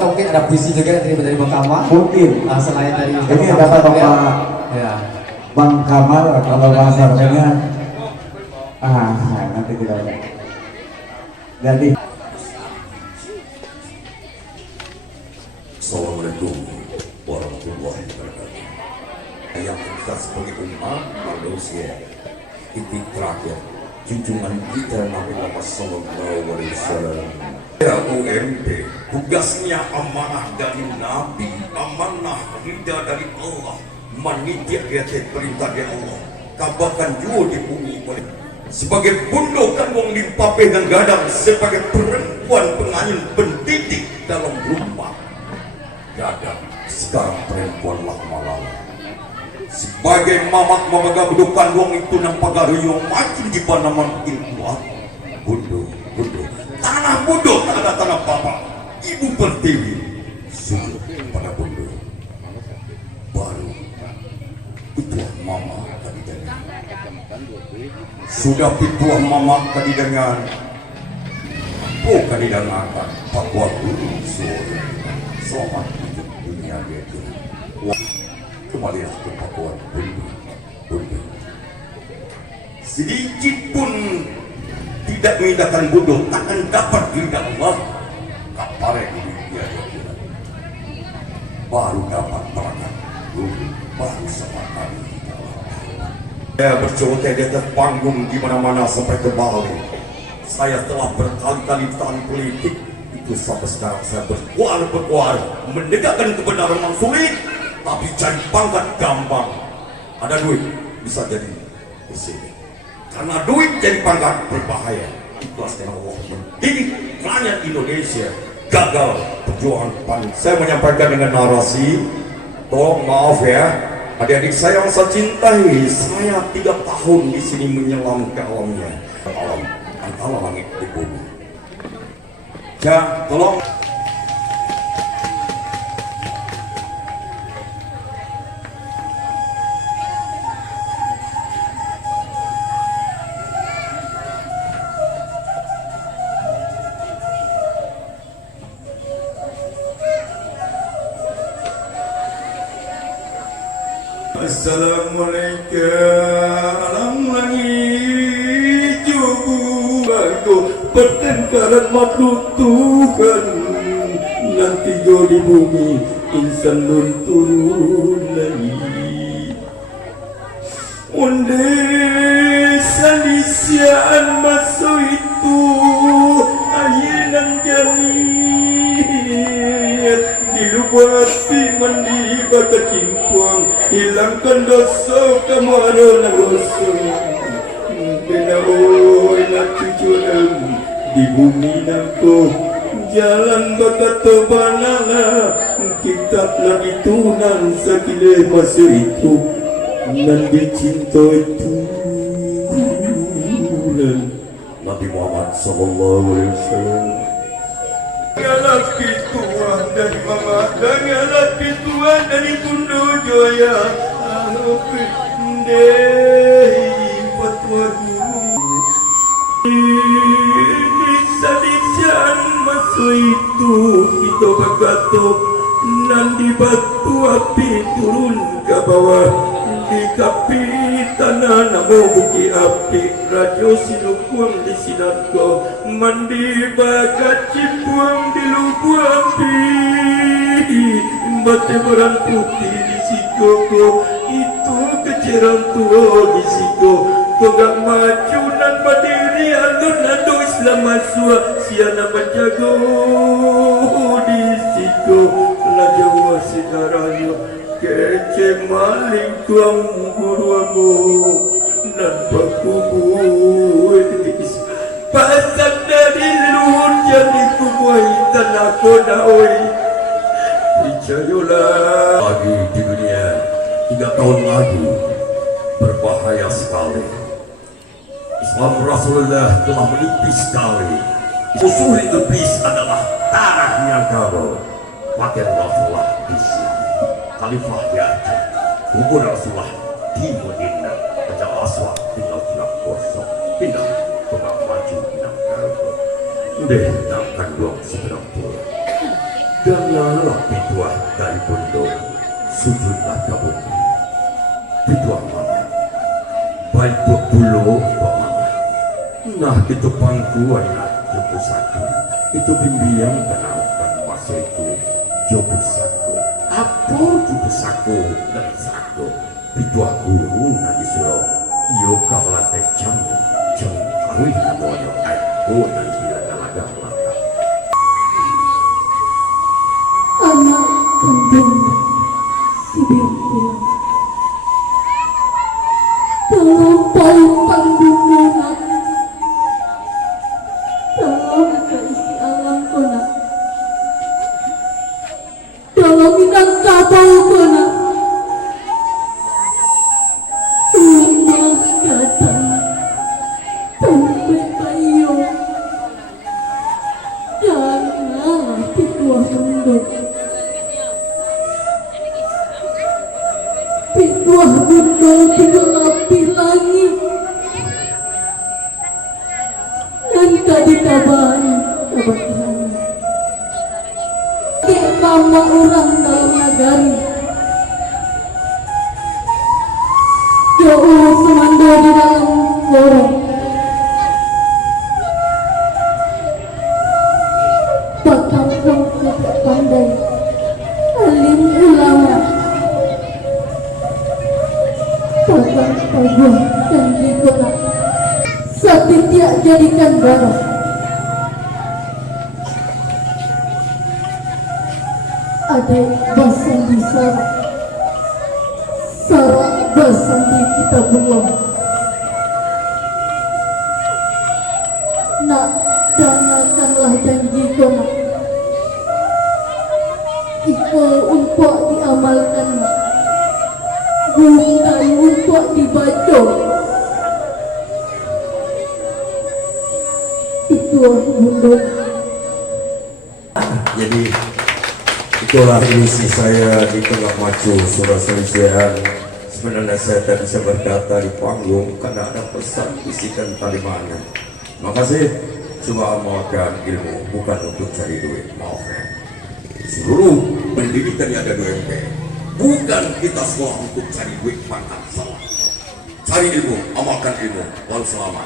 Mungkin ada puisi juga dari Bang Kamal. Mungkin. Selain dari Ini dapat Bapak ya. Bang Kamal kalau bahasanya. Nanti kita lihat. Jadi. Assalamualaikum warahmatullahi wabarakatuh. Yang kita sebagai umat manusia, titik terakhir junjungan kita Nabi Muhammad SAW. UMP tugasnya amanah dari Nabi, amanah hidayah dari Allah, manitia perintah dari Allah, kabarkan juga di bumi sebagai bundokan wong limpape dan gadang, sebagai perempuan penganyun pendidik dalam rumah gadang, sekarang perempuanlah malam sebagai mamak mamaga budukan wong itu nampak garuyong makin di panaman ilmuah bundo tanah bundo tak ada tanah papa ibu pertiwi sujud pada bundo baru pituah mama tadi dengan sudah pituah mama tadi dengan tadi dengan Pak Walu sore selamat hidup dunia dia kembalilah ke Papua bundo sedikit pun tidak mengindahkan bodoh takkan dapat diridha Allah kapare hidup dia baru dapat berangkat baru sama kali saya bercoba di atas panggung di mana-mana sampai ke Bali. Saya telah berkali-kali tahun politik itu sampai sekarang saya berkuar menegakkan kebenaran yang sulit, tapi cari pangkat gampang. Ada duit bisa jadi presiden. Karena duit jadi pangkat berbahaya. Ikhlas dengan Allah mendidik rakyat Indonesia gagal perjuangan pan. Saya menyampaikan dengan narasi, tolong maaf ya. Adik-adik saya yang saya cintai, saya 3 tahun di sini menyelam ke alamnya. Alam antara langit di bumi. Ya, tolong. Assalamualaikum warahmatullahi pertengkaran makhluk Tuhan nanti jo di bumi insan nun turun lagi onde salisian masuk itu ayenan jani di lubuk hati mandi baka cimpuang hilangkan dosa kamu ada dosa bina oi nak tujuan di bumi nangko jalan baka tobanala kita lagi tunan sakile masa itu nan dicinta itu Nabi Muhammad sallallahu alaihi wasallam laki tuan dari mama dan laki tuan dari bundo joya dei fatwa guru ini sadisan masuk itu kita bagato nan di batu api turun ke bawah di kapi tanah namo buki api rajo silukuang di sinarko mandi bagat cipuang di lubuk api bate berang putih di sikoko itu keceran tua di siko kau gak maju nan berdiri alun Islam masuk siana menjago di siko lajawa sidaranya kece maling tuang guruamu dan pakubuis pasang dari luhur jadi kubuai tanah kona oi percayalah lagi di dunia 3 tahun lagi berbahaya sekali. Islam Rasulullah telah menipis sekali. Musuh iblis adalah tanahnya kamu. Makin Rasulullah di sini. Khalifah di Aceh, kubur Rasulullah di Madinah, Raja Aswad tinggal kosong, pindah maju pindah kalau udah takkan dong seberang pulang. Dengarlah pituah dari Bondo, sujudlah kabut. Pituah mana? Baik berbulu bawang. Nah itu pangkuan jopo satu. Itu bimbingan kenalkan masa itu jopo satu. Apa jopo satu dan satu? Pituah guru nanti suruh. Yo kawalan jam kawin namanya aku nanti laga-laga belakang. Anak kandung si Bimpil dalam paut tanggung lunak, dalam keisi alam kona, dalam minangkabau kona, rumah datang sampai kayu janganlah pituah mendung. Pituah bundol digelapi langit dan kadikaban kabahan kek mama orang dalam nagari jauh semando di dalam lorong bakal pun pandai alim ulama Bapak Paguh dan Gigona setiap jadikan darah ada basan di sarak basan di kita belum nak danakanlah janji kona ikut untuk diamalkan bukan untuk dibaca. Itu bunda. Jadi itulah ilusi saya di tengah macu surah selisihan. Sebenarnya saya tak bisa berkata di panggung karena ada pesan bisikan tali mana. Makasih, coba amalkan ilmu bukan untuk cari duit. Maaf ya. Seluruh pendidikan yang ada 2 MP. Bukan kita sekolah untuk cari duit pangkat salah. Cari ilmu, amalkan ilmu. Walau selamat.